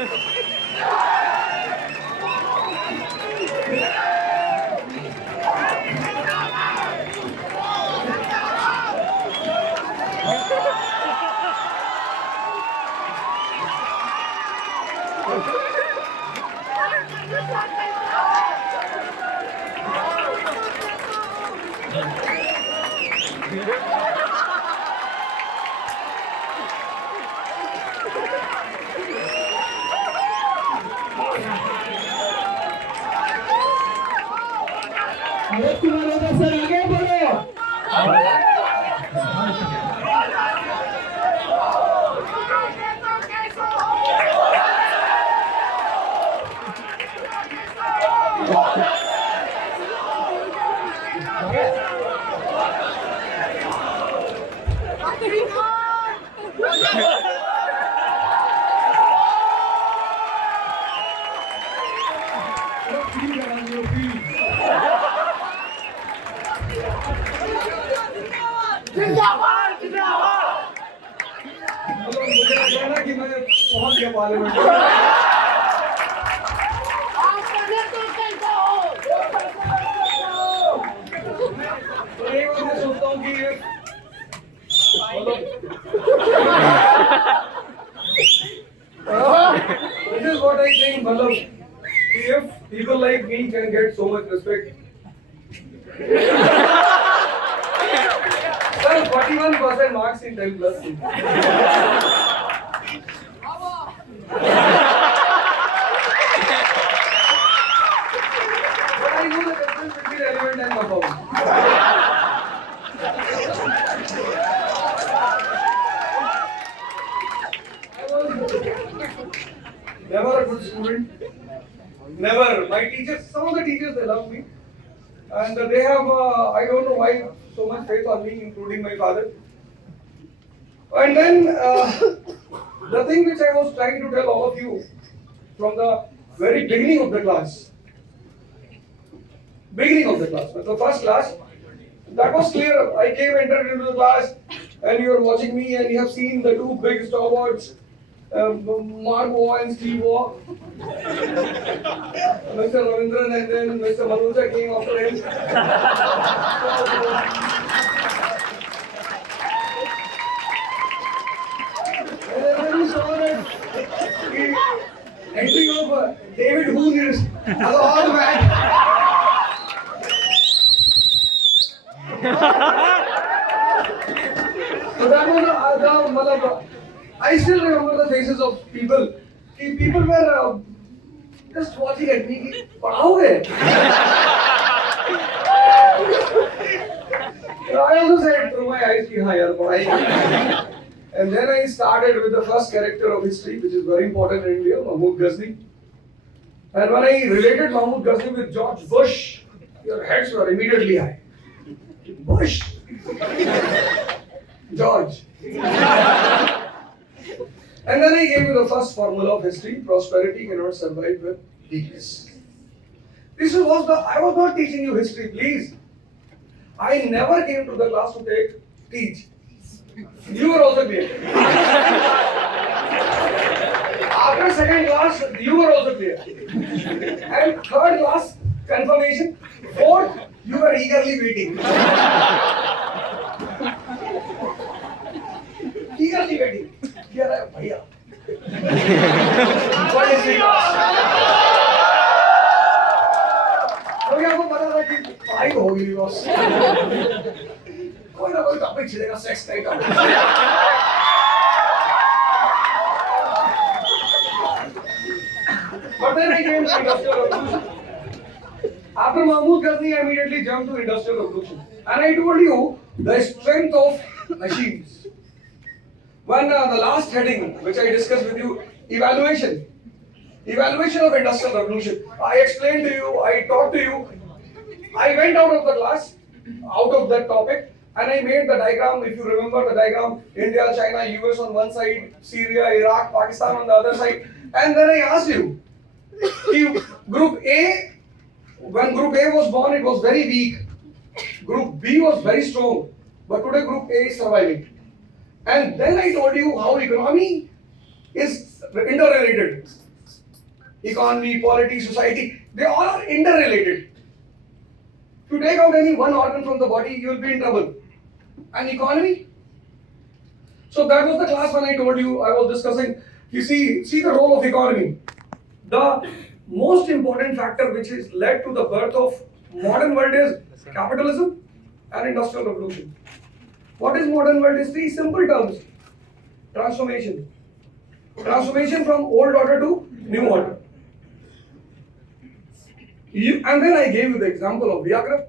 Sir आगे बढ़ो। मुझे लगा ना कि मैं पहुंच गया पार्लियामेंट में। तो एक बार मैं सोचता हूँ कि ये this is what I think, मतलब if people like me can get so much respect. Sir, 41% marks in 10 plus. But I know the difference between element and performance. I was never a good student. Never. My teachers, some of the teachers, they love me. And they have, I don't know why, so much faith on me, including my father. And then, the thing which I was trying to tell all of you from the very beginning of the class, the first class, that was clear. I entered into the class, and you are watching me, and you have seen the two big stalwarts, Mark Waugh and Steve Waugh. Mr. Ravindran and then Mr. Manuja came after him. And then we saw that the entry of David Hoon is all bad. So that was I still remember the faces of people. People were just watching at me. पढ़ाओगे? I also said through my eyes, हाँ यार पढ़ाएंगे. And then I started with the first character of history, which is very important in India, Mahmud Ghazni. And when I related Mahmud Ghazni with George Bush, your heads were immediately high. Bush, George. And then I gave you the first formula of history: prosperity cannot survive with weakness. I was not teaching you history, please. I never came to the class to teach. You were also clear. After second class, you were also clear. And third class, confirmation. Fourth, you were eagerly waiting. Eagerly waiting. Here I am, bhaiya. What is it? क्योंकि आपको पता था कि पढ़ाई तो होगी बस कोई ना कोई टॉपिक छिड़ेगा सेक्स का ही topic But then I came to Industrial Revolution. After Mahmud Ghazni, I immediately jumped to Industrial Revolution. And I told you the strength of machines. When the last heading, which I discussed with you, evaluation of Industrial Revolution, I explained to you, I taught to you, I went out of the class, out of that topic, and I made the diagram. If you remember the diagram, India, China, US on one side, Syria, Iraq, Pakistan on the other side, and then I asked you, Group A, when Group A was born, it was very weak. Group B was very strong, but today Group A is surviving. And then I told you how economy is interrelated. economy, polity, society, they all are interrelated. If you take out any one organ from the body, you will be in trouble. And economy? So that was the class when I told you I was discussing. You see the role of economy. The most important factor which has led to the birth of modern world is capitalism and industrial revolution. What is modern world? Is three simple terms. Transformation. Transformation from old order to new order. And then I gave you the example of Viagra.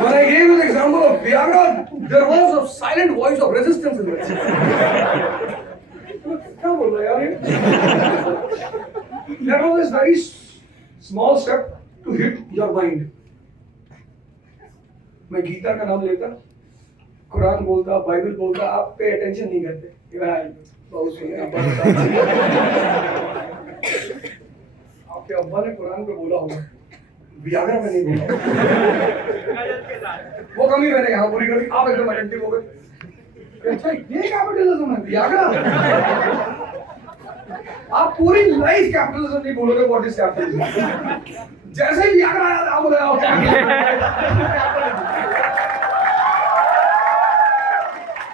When I gave you the example of Viagra, there was a silent voice of resistance in it. That was this very small step to hit your mind. मैं गीता का नाम लेता, कुरान बोलता, Bible बोलता, आप pay attention नहीं करते। बहुत सुनिए, आपके अब्बा ने कुरान पे बोला होगा, वियाग्रा में नहीं बोला। वो कमी मैंने यहाँ पूरी कर दी, आप एकदम अटेंटिव हो गए। अच्छा ये कैपिटलिज्म है, वियाग्रा। आप पूरी लाइफ कैपिटलिज्म नहीं बोलोगे, व्हाट इज कैपिटलिज्म? जैसे ही वियाग्रा आया, आप बोले आओ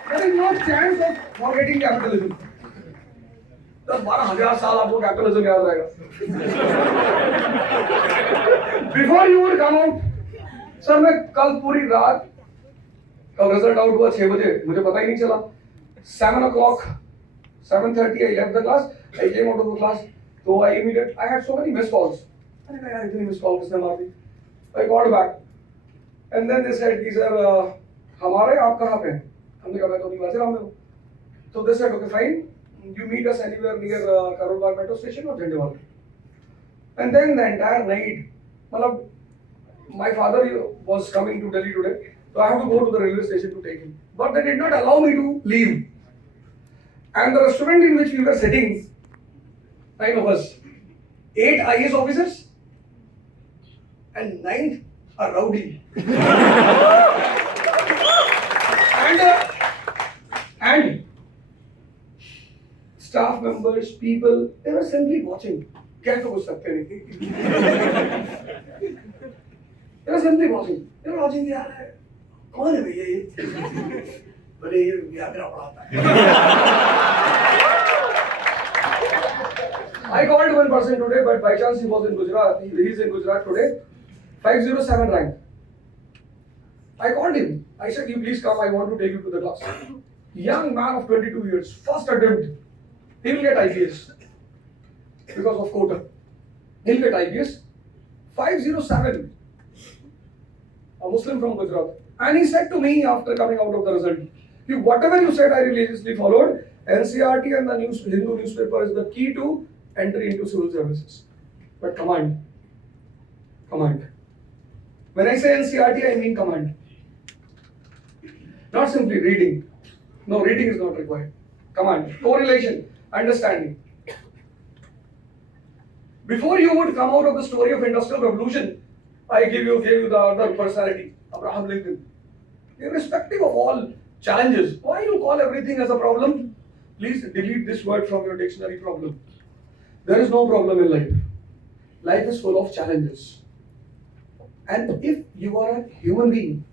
There is no chance of forgetting capitalism. 10-12,000 साल आपको कैपिटलिज्म याद रहेगा। Before you would come out, sir मैं कल पूरी रात, कल रिजल्ट आउट हुआ 6 बजे, मुझे पता ही नहीं चला। 7 o'clock, 7:30 I left the class, I came out of the class, so I had so many missed calls. मैंने कहा यार इतनी मिस कॉल किसने मार दी? I called back, and then they said कि सर हमारे आप कहाँ पे हैं? हमने कहा मैं तो निवासी में हूँ। So they said okay fine, you meet us anywhere near Karol Bagh metro station or Jhandewalan. And then the entire night, मतलब my father was coming to Delhi today, so I have to go to the railway station to take him. But they did not allow me to leave. And the restaurant in which we were sitting, 9 of us, 8 IAS officers and 9th a rowdy. and staff members, people, they were simply watching. क्या तो कुछ सकते नहीं। They were simply watching. They were watching यार कौन है भैया ये? बोले ये वियाग्रा पढ़ाता है। I called one person today, but by chance he was in Gujarat. He is in Gujarat today. 507 rank. I called him. I said, "You please come. I want to take you to the class." Young man of 22 years, first attempt. He will get IPS because of quota. He'll get IPS. 507. A Muslim from Gujarat. And he said to me after coming out of the result, whatever you said, I religiously followed. NCRT and the Hindu newspaper is the key to entry into civil services. But command. When I say NCRT, I mean command. Not simply reading. No, reading is not required. Command, correlation, understanding. Before you would come out of the story of industrial revolution, I gave you the other personality, Abraham Lincoln. Irrespective of all challenges, why you call everything as a problem? Please delete this word from your dictionary, problem. There is no problem in life. Life is full of challenges. And if you are a human being,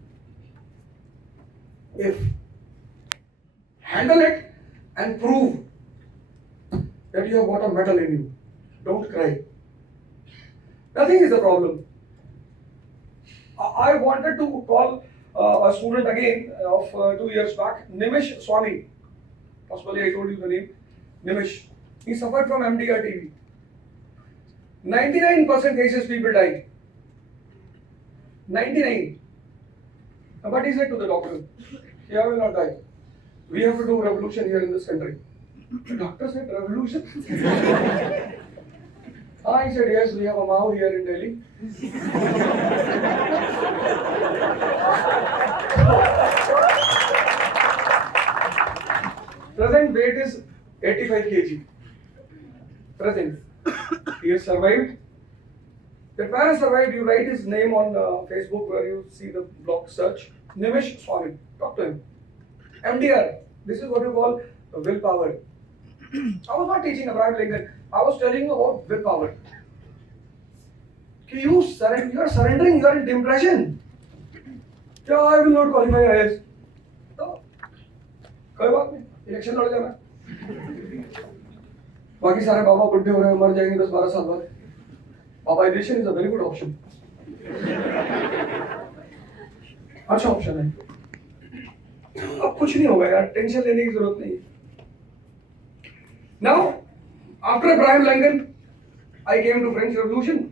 handle it and prove that you have got a metal in you. Don't cry. Nothing is the problem. I wanted to call a student again of 2 years back, Nimish Swami. Possibly I told you the name. Nimish. He suffered from MDR TB. 99% cases people died. 99. But he said to the doctor, "I will not die. We have to do revolution here in this country." The doctor said, "Revolution?" I said, "Yes, we have a Mao here in Delhi." Present weight is 85 kg. Present. He has survived. That man has survived. You write his name on Facebook where you see the blog search. Nimish Swami. Talk to him. MDR. This is what you call willpower. I was not teaching Abraham Lincoln. I was telling you about willpower. You are surrendering. You are in depression. क्या I will not qualify IAS. तो कोई बात नहीं, election लड़ जाना. बाकी सारे बाबा बुढ़े हो रहे हैं, मर जाएंगे 10-12 साल बाद. Babaization is a very good option. अच्छा ऑप्शन है. अब कुछ नहीं होगा यार, टेंशन लेने की जरूरत नहीं. Now, after Abraham Lincoln, I came to French Revolution.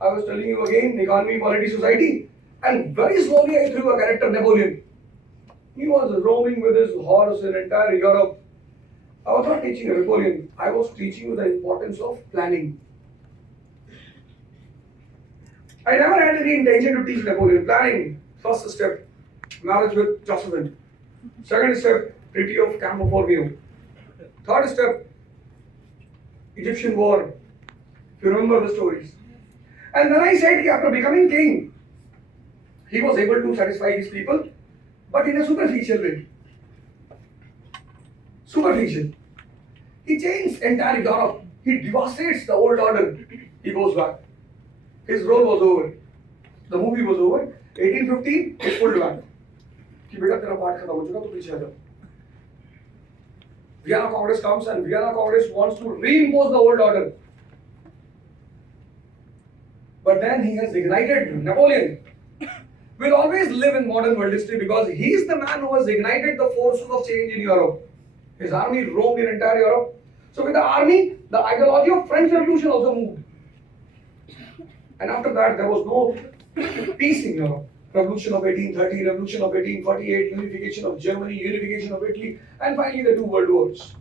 I was telling you again, economy, polity, society, and very slowly I threw a character, Napoleon. He was roaming with his horse in entire Europe. I was not teaching Napoleon. I was teaching you the importance of planning. I never had any intention to teach Napoleon. Planning, first step, marriage with Josephine. Second step, Treaty of Camp Formio. Third step, Egyptian War. If you remember the stories. And then I said, after becoming king, he was able to satisfy his people, but in a superficial way. Superficial. He changed entire Europe. He devastates the old order. He goes back. His role was over. The movie was over. 1815, he pulled back. कि बेटा तेरा part खत्म हो चुका, तो पीछे आ जा. Vienna Congress comes and Vienna Congress wants to reimpose the old order. But then he has ignited. Napoleon will always live in modern world history because he is the man who has ignited the forces of change in Europe. His army roamed in entire Europe. So with the army, the ideology of French Revolution also moved. And after that, there was no peace in Europe. Revolution of 1830, Revolution of 1848, unification of Germany, unification of Italy, and finally the two world wars.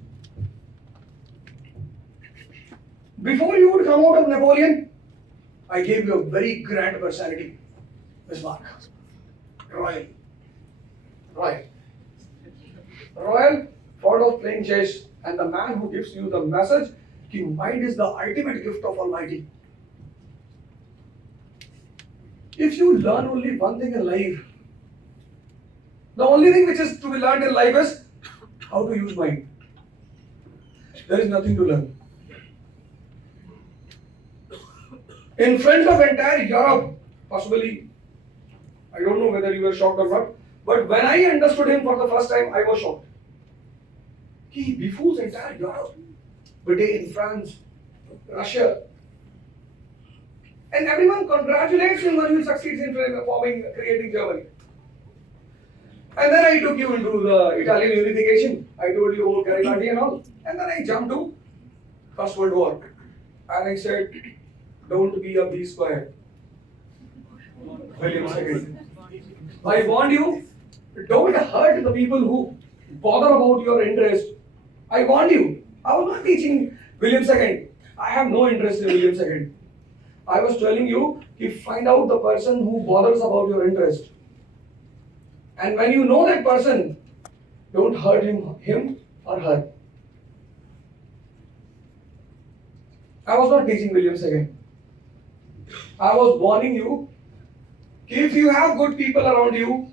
Before you would come out of Napoleon, I gave you a very grand personality, Bismarck. Royal. Royal, fond of playing chess, and the man who gives you the message that mind is the ultimate gift of Almighty. If you learn only one thing in life, the only thing which is to be learned in life is how to use mind. There is nothing to learn. In front of entire Europe, possibly, I don't know whether you were shocked or not, but when I understood him for the first time, I was shocked. He befools entire Europe, Britain, France, Russia, and everyone congratulates him when he succeeds in creating Germany. And then I took you into the Italian unification. I told you about Garibaldi and all. And then I jumped to First World War. And I said, don't be a B square. William II. I warned you, don't hurt the people who bother about your interest. I warned you. I was not teaching William II. I have no interest in William II. I was telling you, find out the person who bothers about your interest. And when you know that person, don't hurt him or her. I was not teaching William II. I was warning you, if you have good people around you,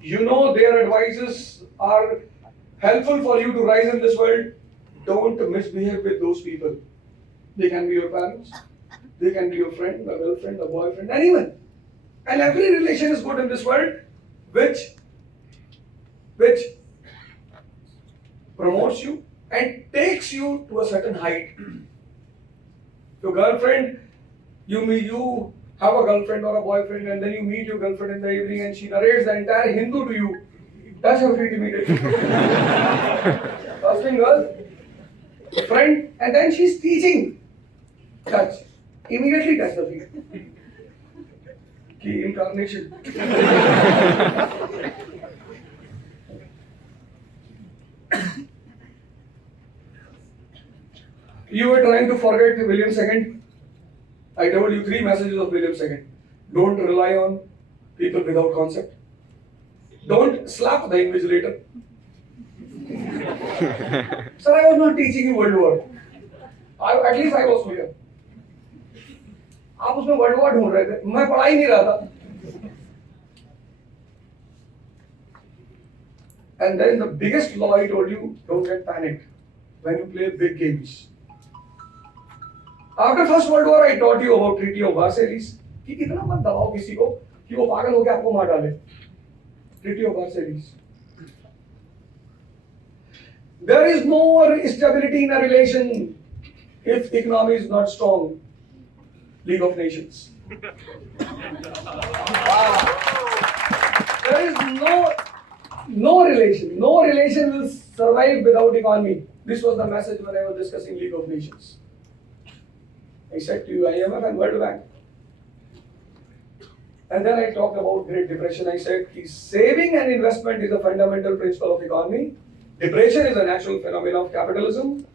you know their advices are helpful for you to rise in this world, don't misbehave with those people. They can be your parents, they can be your friend, a girlfriend, a boyfriend, anyone. And every relation is good in this world, which promotes you and takes you to a certain height. Your girlfriend, you have a girlfriend or a boyfriend, and then you meet your girlfriend in the evening and she narrates the entire Hindu to you. Touch her feet immediately. First thing, girl, friend, and then she's teaching. Touch. Immediately touch the feet. Key incarnation. You were trying to forget William II. I told you 3 messages of William II. Don't rely on people without concept. Don't slap the invigilator. Sir, I was not teaching you World War. At least I was clear. आप उसमें world war ढूंढ रहे थे, मैं पढ़ा ही नहीं रहा था. And then the biggest law I told you, don't get panicked. when you play big games. After First World War, I taught you about Treaty of Versailles. कि कितना मत दबाओ किसी को कि वो पागल होकर आपको मार डाले. Treaty of Versailles. There is no stability in a relation if economy is not strong. League of Nations. There is no relation. No relation will survive without economy. This was the message when I was discussing League of Nations. I said to you, IMF and World Bank. And then I talked about Great Depression. I said, saving and investment is a fundamental principle of economy. Depression is a natural phenomenon of capitalism.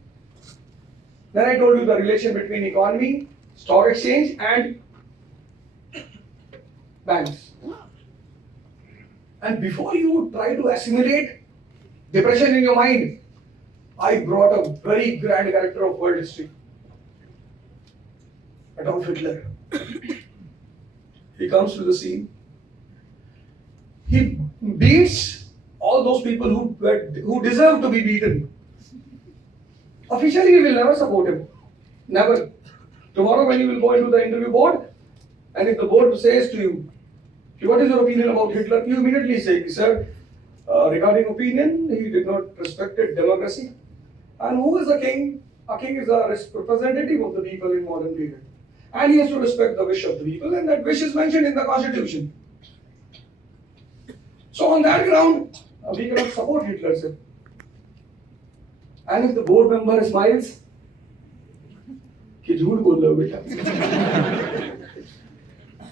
Then I told you the relation between economy, stock exchange, and banks. And before you try to assimilate depression in your mind, I brought a very grand character of world history, Adolf Hitler. He comes to the scene. He beats all those people who deserve to be beaten. Officially, we will never support him. Never. Tomorrow, when you will go into the interview board, and if the board says to you, what is your opinion about Hitler? You immediately say, sir, regarding opinion, he did not respect democracy. And who is a king? A king is a representative of the people in modern period. And he has to respect the wish of the people, and that wish is mentioned in the constitution. So on that ground, we cannot support Hitler, sir. And if the board member smiles, कि झूठ बोल रहे हो बेटा.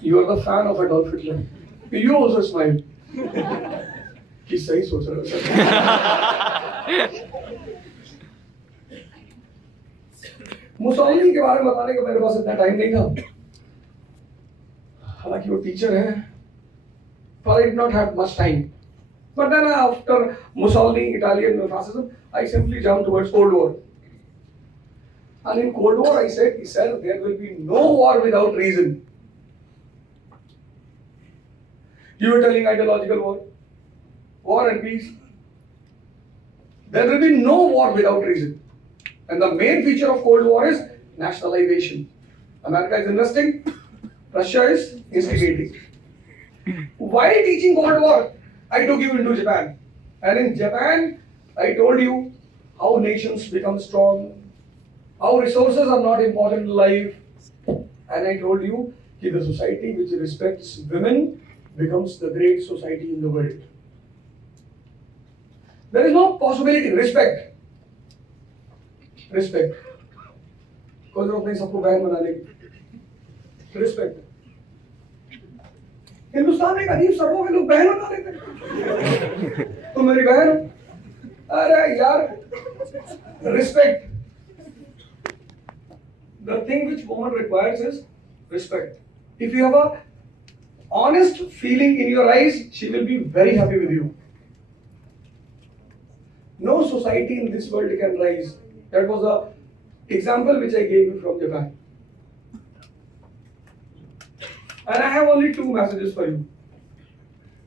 You are the fan of Adolf Hitler. You also smile. कि सही सोच रहे हो सर. मुसोलिनी के बारे में बताने का मेरे पास इतना टाइम नहीं था. हालांकि वो टीचर है, but I did not have much time. But then after Mussolini, Italian fascism, I simply jumped towards Cold War. And in Cold War, I said, sir, there will be no war without reason. You were telling ideological war, war and peace. There will be no war without reason. And the main feature of Cold War is nationalization. America is investing, Russia is instigating. While teaching Cold War, I took you into Japan. And in Japan, I told you how nations become strong, how resources are not important in life. And I told you that the society which respects women becomes the great society in the world. There is no possibility, respect. Respect. कोई जरूरत नहीं सबको बहन बनाने की. Respect. Hindustan में एक अजीब सर्वों में लोग बहन बना लेते हैं. तुम मेरी बहन हो. अरे यार, respect. The thing which woman requires is respect. If you have a honest feeling in your eyes, she will be very happy with you. No society in this world can rise. That was the example which I gave you from Japan. And I have only two messages for you.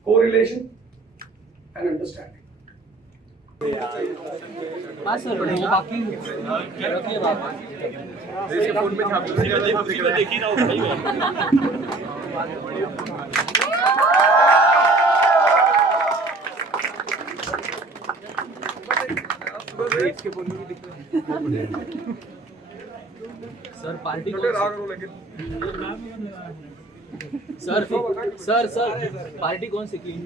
Correlation and understanding. Sir party sir party कौन सी clean